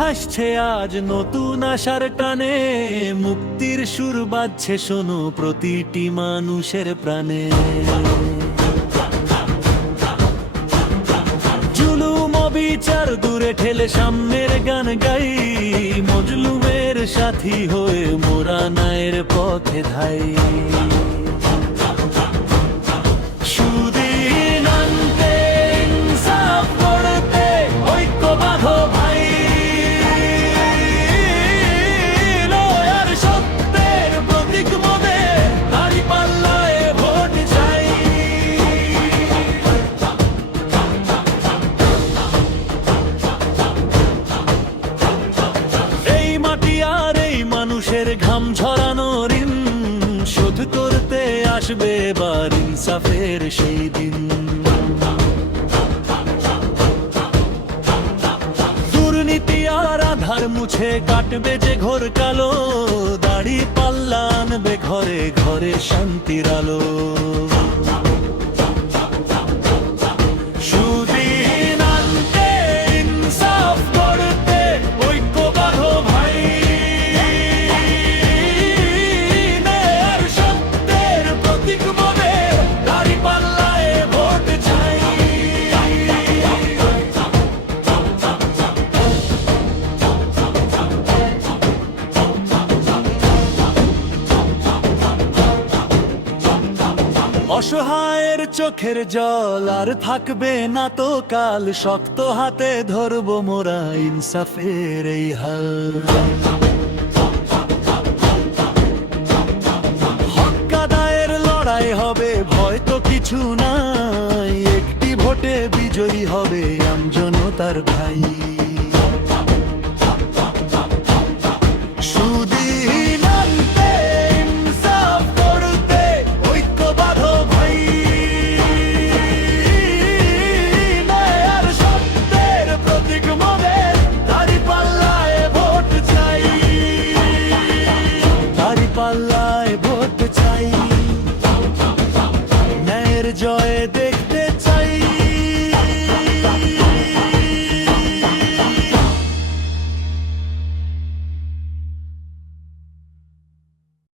হাসছে আজ নতুন আশার টানে, মুক্তির সুর বাজছে শোনো প্রতিটি মানুষের প্রাণে। জুলুম বিচার দূরে ঠেলে সাম্যের গান গাই, মজলুমের সাথী হয়ে মোরা ন্যায়ের পথে ধাই। মানুষের ঘাম ঝরানো ঋণ শোধ করতে আসবে এবার ইনসাফের সেই দিন। দুর্নীতি আর আধার মুছে কাটবে যে ঘোর কালো, দাড়ি পাল্লা আনবে ঘরে ঘরে শান্তির আলো। অসহায়ের চোখের জল আর থাকবে না তো কাল, শক্ত হাতে ধরবো মোরা ইনসাফের এই হাল। হক আদায়ের লড়াই হবে, ভয় তো কিছু নাই, একটি ভোটে বিজয়ী হবে আমজনতার ভাই। পাল্লা